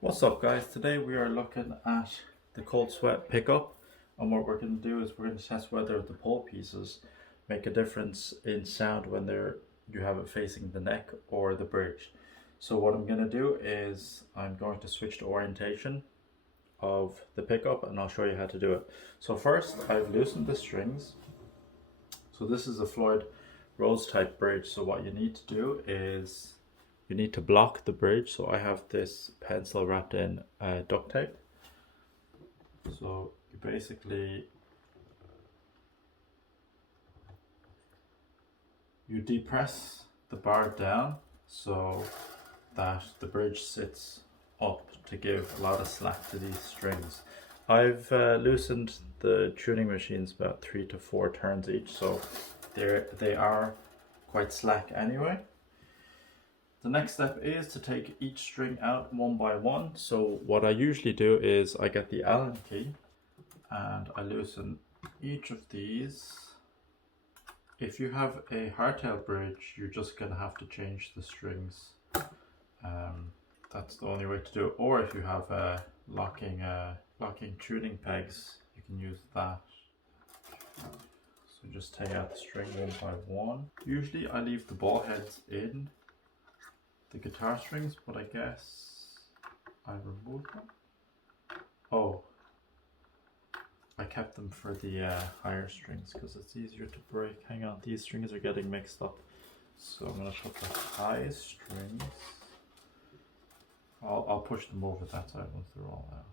What's up guys, today we are looking at the coldsweat pickup, and what we're going to do is we're going to test whether the pole pieces make a difference in sound when you have it facing the neck or the bridge. So what I'm going to do is I'm going to switch the orientation of the pickup and I'll show you how to do it. So first I've loosened the strings. So this is a Floyd Rose type bridge, so what you need to do is you need to block the bridge. So I have this pencil wrapped in duct tape. So you basically depress the bar down so that the bridge sits up to give a lot of slack to these strings. I've loosened the tuning machines about 3 to 4 turns each, so they are quite slack anyway. The next step is to take each string out one by one. So what I usually do is I get the Allen key and I loosen each of these. If you have a hardtail bridge, you're just going to have to change the strings. That's the only way to do it. Or if you have locking tuning pegs, you can use that. So just take out the string one by one. Usually I leave the ball heads in the guitar strings, but I guess I removed them. Oh, I kept them for the higher strings because it's easier to break. Hang on, these strings are getting mixed up. So I'm going to put the high strings. I'll push them over that side once they're all out.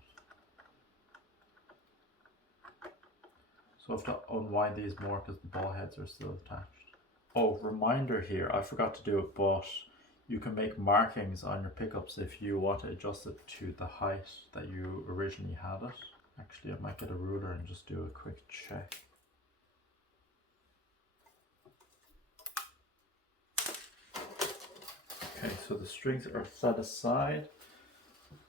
So I have to unwind these more because the ball heads are still attached. Oh, reminder here, I forgot to do it, but you can make markings on your pickups if you want to adjust it to the height that you originally had it. Actually, I might get a ruler and just do a quick check. Okay, so the strings are set aside.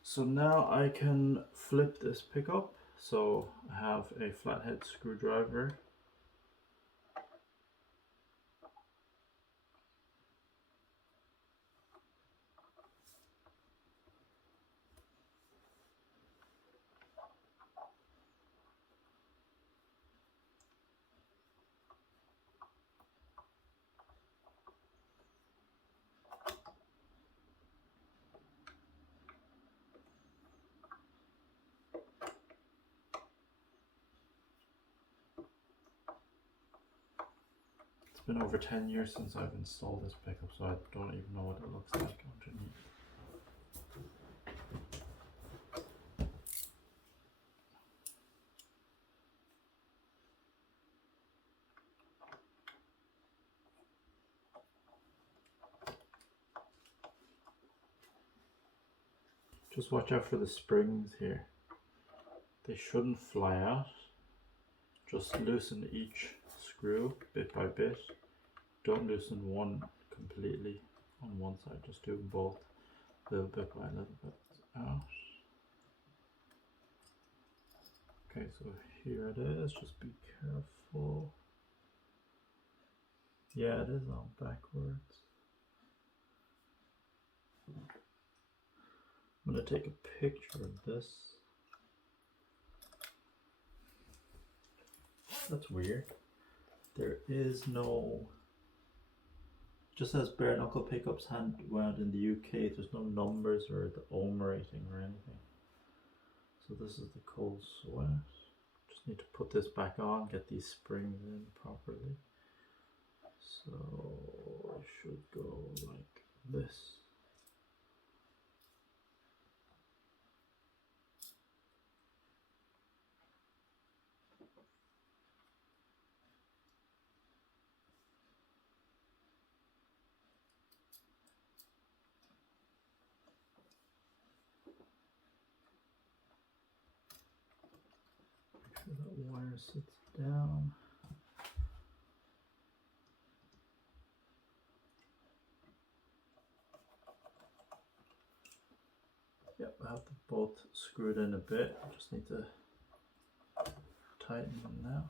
So now I can flip this pickup. So I have a flathead screwdriver. It's been over 10 years since I've installed this pickup, so I don't even know what it looks like underneath. Just watch out for the springs here. They shouldn't fly out. Just loosen each screw bit by bit. Don't loosen one completely on one side, just do them both a little bit by a little bit out. Okay, so here it is, just be careful. Yeah, it is on backwards. I'm going to take a picture of this. That's weird. There is no, just says bare knuckle pickups hand wound in the UK. There's no numbers or the ohm rating or anything. So this is the coldsweat. Just need to put this back on, get these springs in properly. So I should go like this. Make sure that wire sits down. Yep, I have them both screwed in a bit. I just need to tighten them now.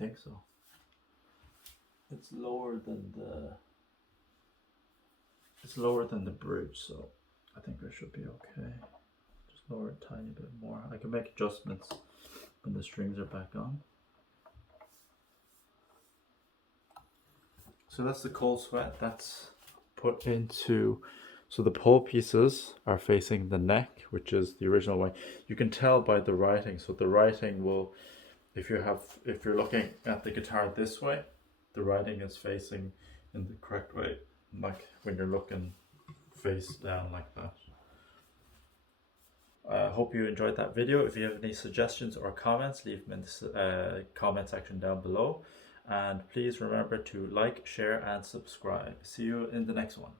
think so. It's lower than the bridge, so I think I should be okay. Just lower it a tiny bit more. I can make adjustments when the strings are back on. So that's the coldsweat. That's put into, so the pole pieces are facing the neck, which is the original way. You can tell by the writing. So the writing will, if you're looking at the guitar this way, the writing is facing in the correct way, like when you're looking face down like that. I hope you enjoyed that video. If you have any suggestions or comments, leave them in the comment section down below. And please remember to like, share, and subscribe. See you in the next one.